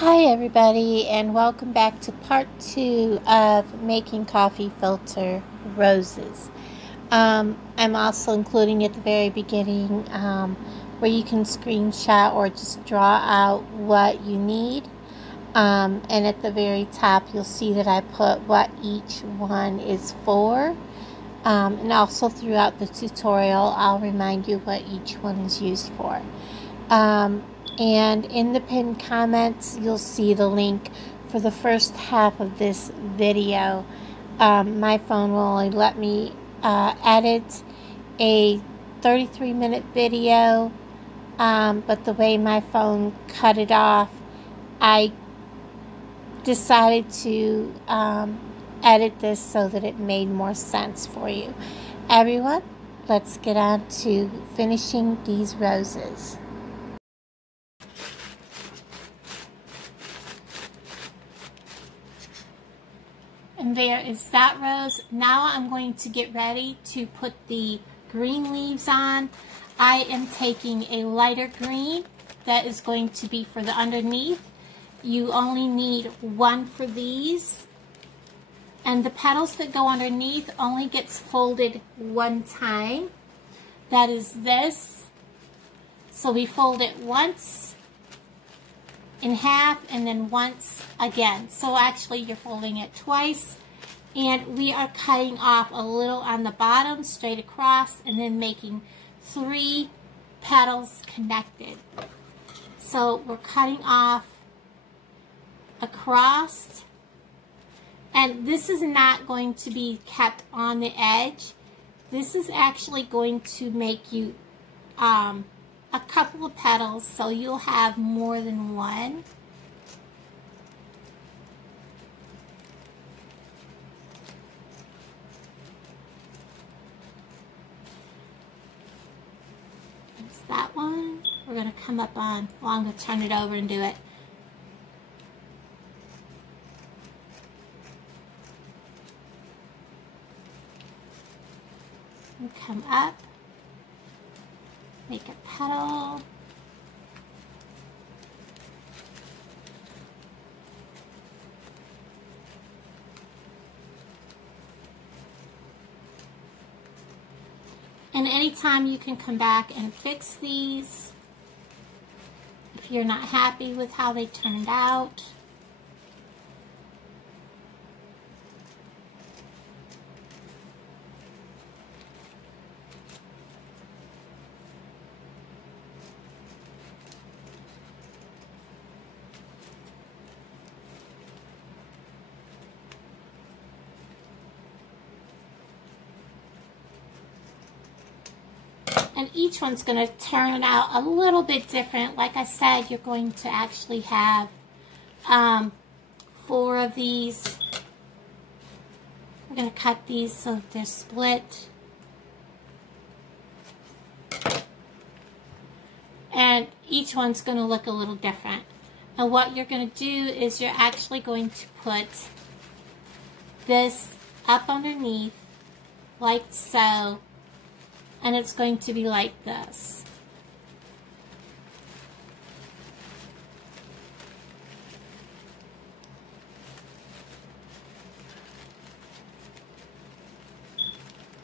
Hi everybody, and welcome back to part 2 of making coffee filter roses. I'm also including at the very beginning where you can screenshot or just draw out what you need. And at the very top you'll see that I put what each one is for. And also throughout the tutorial I'll remind you what each one is used for. And in the pinned comments you'll see the link for the first half of this video. My phone will only let me edit a 33-minute video, but the way my phone cut it off, I decided to edit this so that it made more sense for you. Everyone, let's get on to finishing these roses. And there is that rose. Now I'm going to get ready to put the green leaves on. I am taking a lighter green that is going to be for the underneath. You only need one for these. And the petals that go underneath only gets folded one time. That is this. So we fold it once in half and then once again. So actually you're folding it twice, and we are cutting off a little on the bottom straight across and then making 3 petals connected. So we're cutting off across, and this is not going to be kept on the edge. This is actually going to make you a couple of petals, so you'll have more than one. There's that one. We're going to come up on, well, I'm going to turn it over and do it. And come up. Make a petal. And anytime you can come back and fix these if you're not happy with how they turned out. And each one's going to turn out a little bit different. Like I said, you're going to actually have 4 of these. We're going to cut these so they're split. And each one's going to look a little different. And what you're going to do is you're actually going to put this up underneath like so. And it's going to be like this.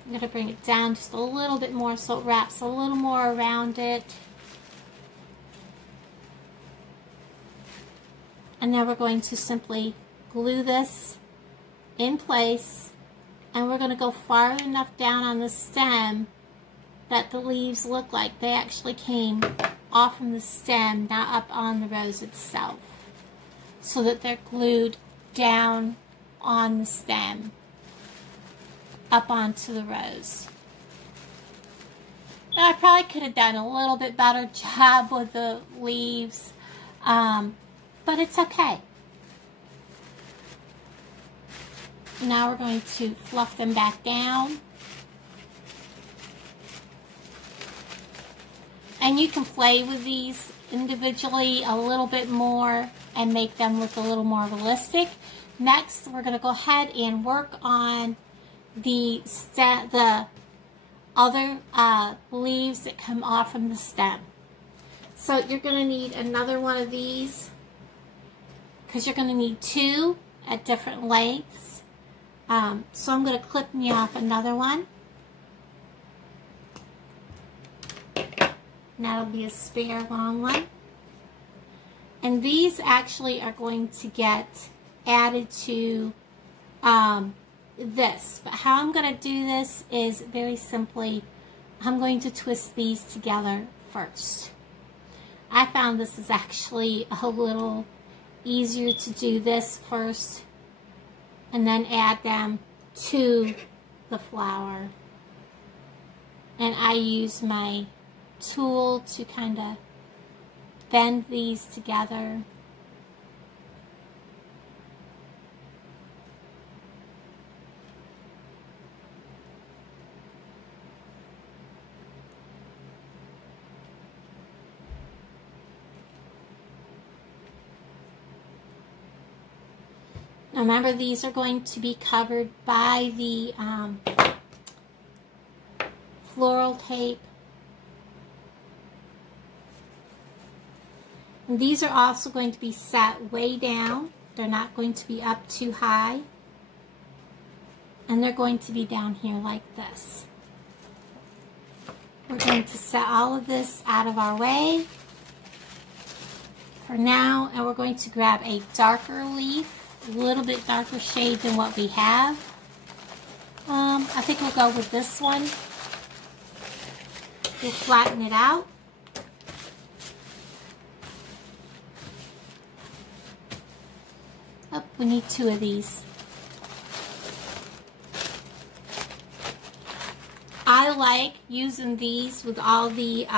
I'm going to bring it down just a little bit more so it wraps a little more around it. And now we're going to simply glue this in place, and we're going to go far enough down on the stem that the leaves look like they actually came off from the stem, not up on the rose itself, so that they're glued down on the stem, up onto the rose. Now I probably could have done a little bit better job with the leaves, but it's okay. Now we're going to fluff them back down. And you can play with these individually a little bit more and make them look a little more realistic. Next, we're going to go ahead and work on the other leaves that come off from the stem. So you're going to need another one of these because you're going to need 2 at different lengths. So I'm going to clip me off another one. And that'll be a spare long one. And these actually are going to get added to this. But how I'm going to do this is very simply, I'm going to twist these together first. I found this is actually a little easier to do this first and then add them to the flower. And I use my tool to kind of bend these together. Now remember, these are going to be covered by the floral tape. And these are also going to be set way down. They're not going to be up too high. And they're going to be down here like this. We're going to set all of this out of our way for now. And we're going to grab a darker leaf, a little bit darker shade than what we have. I think we'll go with this one. We'll flatten it out. Oh, we need 2 of these. I like using these with all the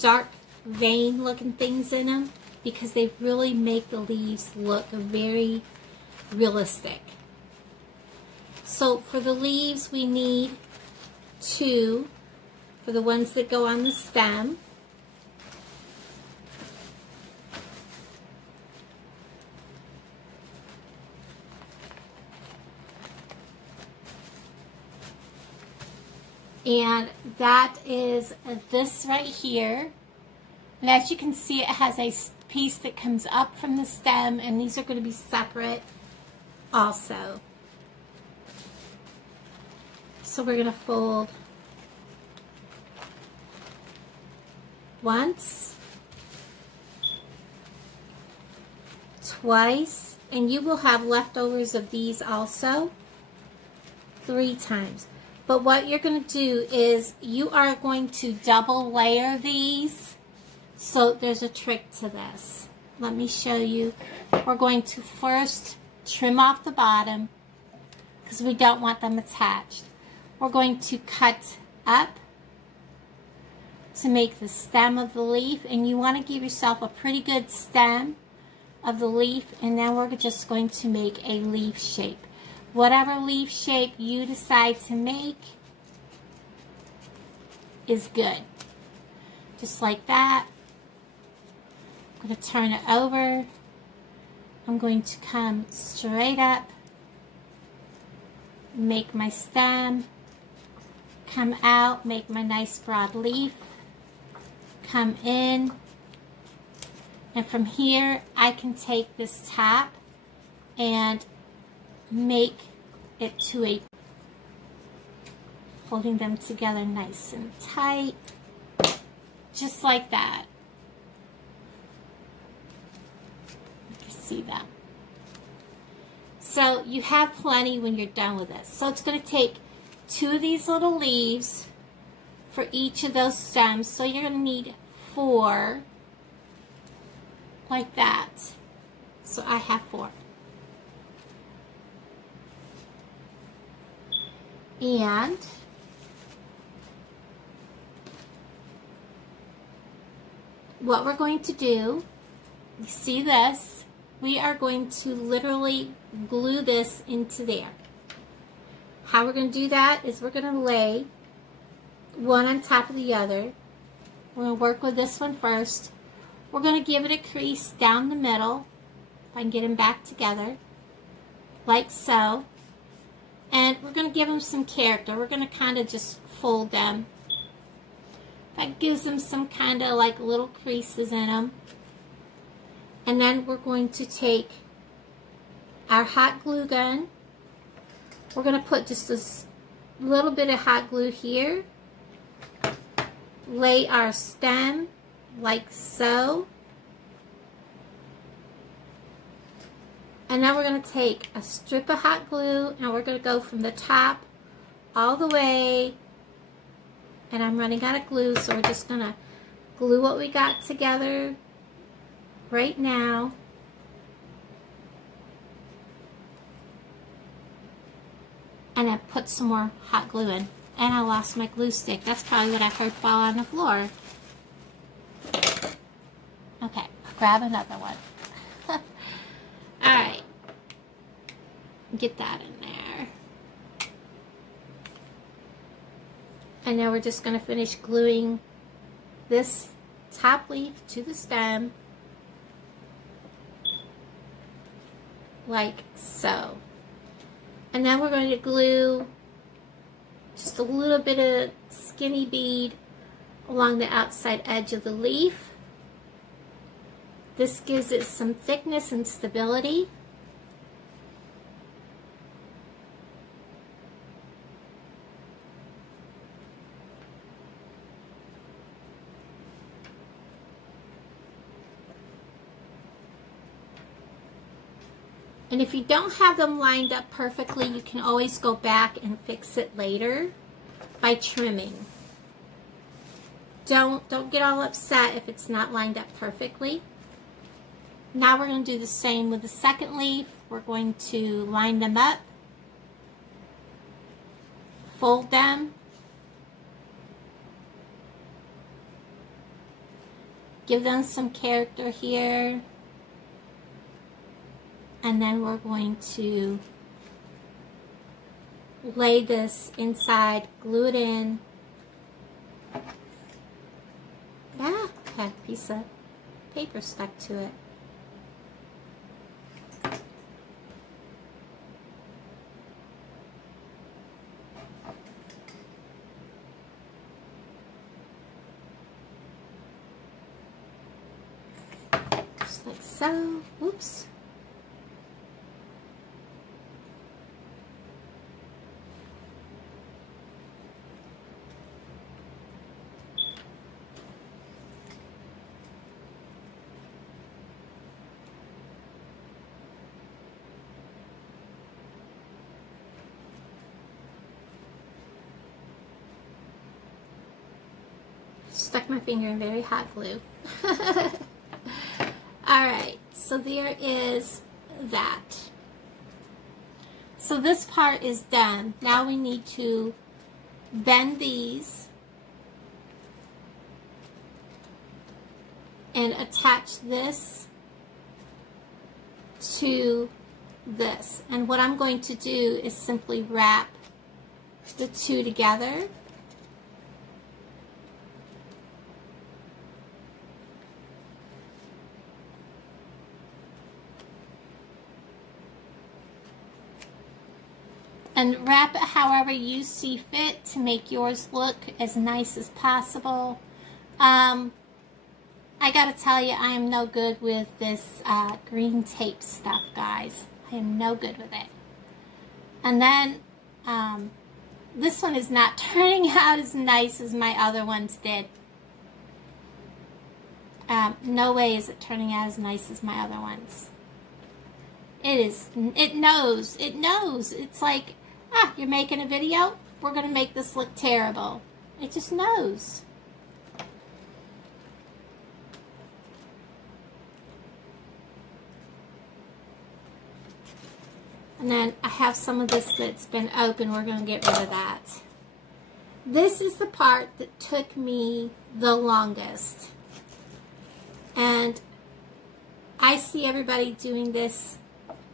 dark vein looking things in them because they really make the leaves look very realistic. So for the leaves we need 2 for the ones that go on the stem. And that is this right here. And as you can see, it has a piece that comes up from the stem, and these are going to be separate also. So we're going to fold once, twice, and you will have leftovers of these also 3 times. But what you're going to do is you are going to double layer these. So there's a trick to this. Let me show you. We're going to first trim off the bottom because we don't want them attached. We're going to cut up to make the stem of the leaf, and you want to give yourself a pretty good stem of the leaf, and then we're just going to make a leaf shape. Whatever leaf shape you decide to make is good. Just like that. I'm going to turn it over. I'm going to come straight up, make my stem, come out, make my nice broad leaf, come in, and from here I can take this top and make it to a, holding them together nice and tight, just like that. You can see that. So you have plenty when you're done with this. So it's going to take 2 of these little leaves for each of those stems. So you're going to need 4 like that. So I have 4. And what we're going to do, you see this, we are going to literally glue this into there. How we're going to do that is we're going to lay one on top of the other. We're going to work with this one first. We're going to give it a crease down the middle, if I can get them back together, like so. And we're going to give them some character. We're going to kind of just fold them. That gives them some kind of like little creases in them. And then we're going to take our hot glue gun. We're going to put just a little bit of hot glue here. Lay our stem like so. And now we're going to take a strip of hot glue and we're going to go from the top all the way. And I'm running out of glue, so we're just going to glue what we got together right now. And then put some more hot glue in. And I lost my glue stick. That's probably what I heard fall on the floor. Okay, I'll grab another one. Alright. Get that in there. And now we're just going to finish gluing this top leaf to the stem. Like so. And now we're going to glue just a little bit of skinny bead along the outside edge of the leaf. This gives it some thickness and stability. And if you don't have them lined up perfectly, you can always go back and fix it later by trimming. Don't get all upset if it's not lined up perfectly. Now we're going to do the same with the second leaf. We're going to line them up, fold them, give them some character here. And then we're going to lay this inside, glue it in. Ah, had a piece of paper stuck to it. Just like so. Oops. Stuck my finger in very hot glue. Alright, so there is that. So this part is done. Now we need to bend these and attach this to this. And what I'm going to do is simply wrap the two together. And wrap it however you see fit to make yours look as nice as possible. I gotta tell you, I am no good with this green tape stuff, guys. I am no good with it. And then, this one is not turning out as nice as my other ones did. No way is it turning out as nice as my other ones. It knows. It's like, ah, you're making a video? We're going to make this look terrible. It just knows. And then I have some of this that's been open. We're going to get rid of that. This is the part that took me the longest. And I see everybody doing this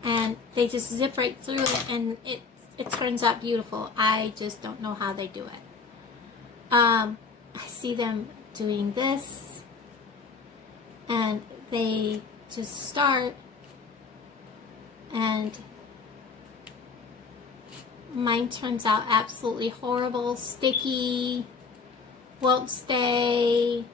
and they just zip right through it and it turns out beautiful. I just don't know how they do it. I see them doing this and they just start and mine turns out absolutely horrible, sticky, won't stay.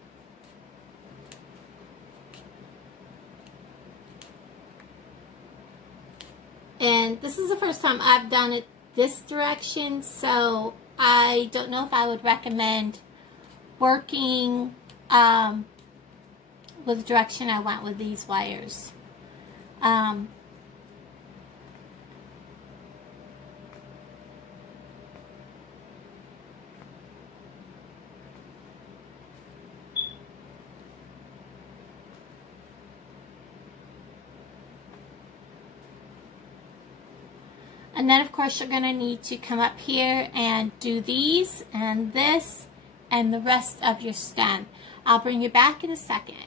And this is the first time I've done it this direction, so I don't know if I would recommend working with the direction I went with these wires. And then, of course, you're going to need to come up here and do these and this and the rest of your stem. I'll bring you back in a second.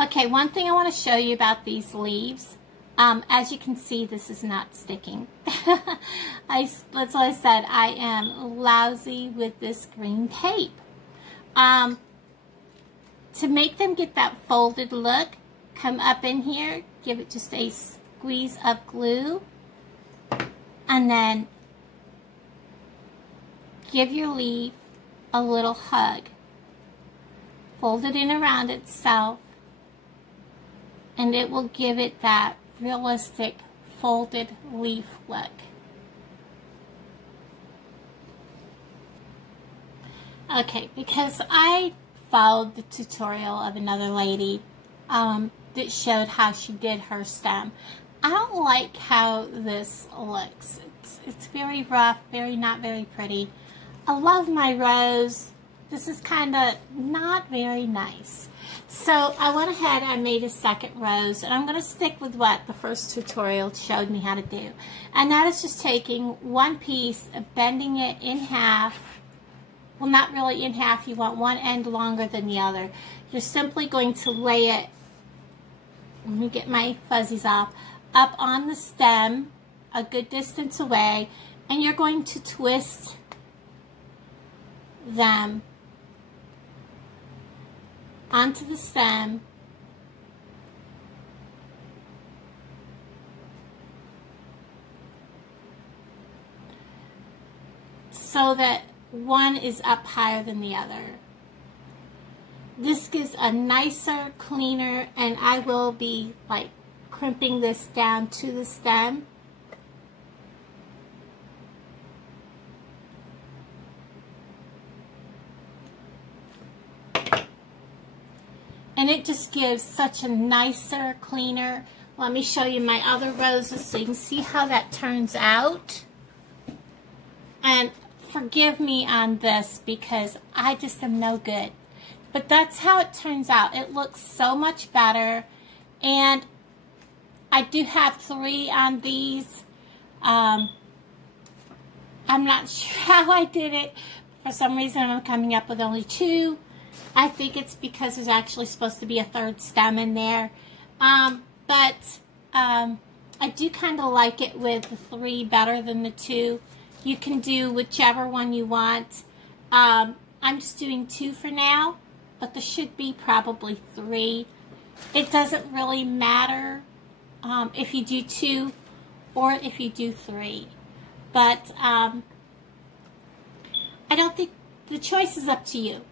Okay, one thing I want to show you about these leaves. As you can see, this is not sticking. That's what I said. I am lousy with this green tape. To make them get that folded look, come up in here, give it just a squeeze of glue, and then give your leaf a little hug. Fold it in around itself, and it will give it that realistic folded leaf look. Okay, because I followed the tutorial of another lady that showed how she did her stem. I don't like how this looks. It's very rough, not very pretty. I love my rose. This is kind of not very nice. So I went ahead and made a second rose, and I'm going to stick with what the first tutorial showed me how to do. And that is just taking one piece, bending it in half. Well, not really in half. You want one end longer than the other. You're simply going to lay it, let me get my fuzzies off, up on the stem a good distance away, and you're going to twist them onto the stem so that one is up higher than the other. This gives a nicer, cleaner, and I will be like crimping this down to the stem. And it just gives such a nicer, cleaner. Let me show you my other roses so you can see how that turns out. And forgive me on this because I just am no good. But that's how it turns out. It looks so much better. And I do have 3 on these. I'm not sure how I did it. For some reason I'm coming up with only 2. I think it's because there's actually supposed to be a 3rd stem in there. But I do kind of like it with the 3 better than the 2. You can do whichever one you want. I'm just doing 2 for now, but there should be probably 3. It doesn't really matter if you do 2 or if you do 3. But I don't think the choice is up to you.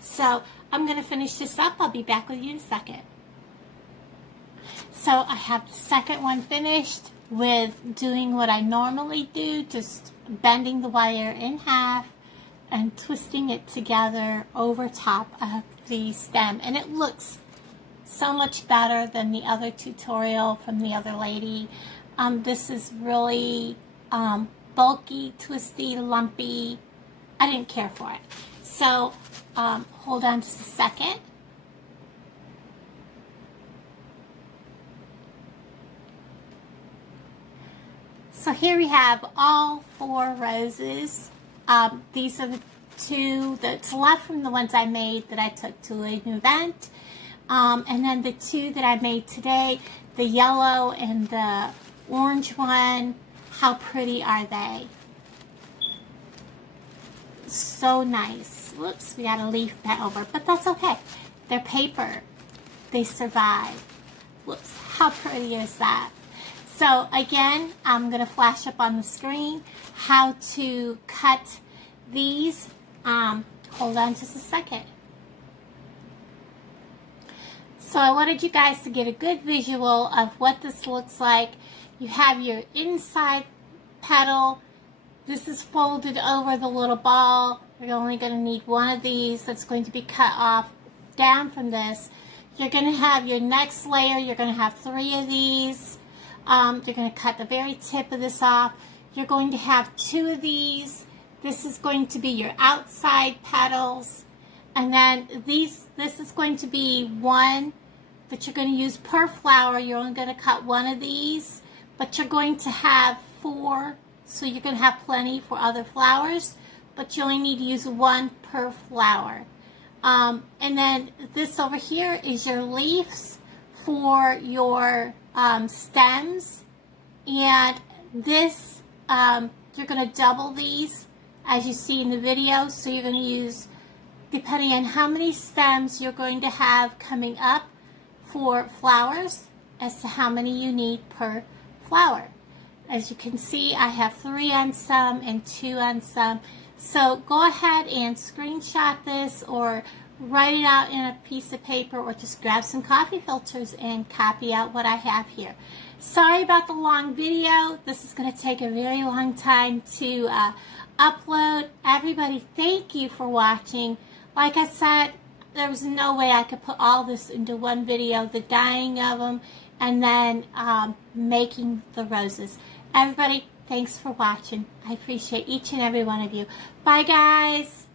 So I'm going to finish this up. I'll be back with you in a second. So I have the second one finished with doing what I normally do, just bending the wire in half and twisting it together over top of the stem. And it looks so much better than the other tutorial from the other lady. This is really bulky, twisty, lumpy. I didn't care for it. So hold on just a second. So here we have all 4 roses. These are the 2 that's left from the ones I made that I took to an event. And then the 2 that I made today, the yellow and the orange one. How pretty are they? So nice. Whoops, we got a leaf bent over, but that's okay. They're paper. They survive. Whoops, how pretty is that? So again, I'm going to flash up on the screen how to cut these. Hold on just a second. So I wanted you guys to get a good visual of what this looks like. You have your inside petal. This is folded over the little ball. You're only going to need one of these that's going to be cut off down from this. You're going to have your next layer. You're going to have 3 of these. You're going to cut the very tip of this off. You're going to have 2 of these. This is going to be your outside petals. And then this is going to be one that you're going to use per flower. You're only going to cut 1 of these, but you're going to have 4, so you're going to have plenty for other flowers, but you only need to use 1 per flower. And then this over here is your leaves for your stems, and this, you're going to double these as you see in the video, so you're going to use, depending on how many stems you're going to have coming up for flowers, as to how many you need per flower. As you can see, I have 3 on some and 2 on some. So go ahead and screenshot this or write it out in a piece of paper, or just grab some coffee filters and copy out what I have here. Sorry about the long video. This is going to take a very long time to upload. Everybody, thank you for watching. Like I said, there was no way I could put all this into one video, the dyeing of them, and then making the roses. Everybody, thanks for watching. I appreciate each and every one of you. Bye, guys.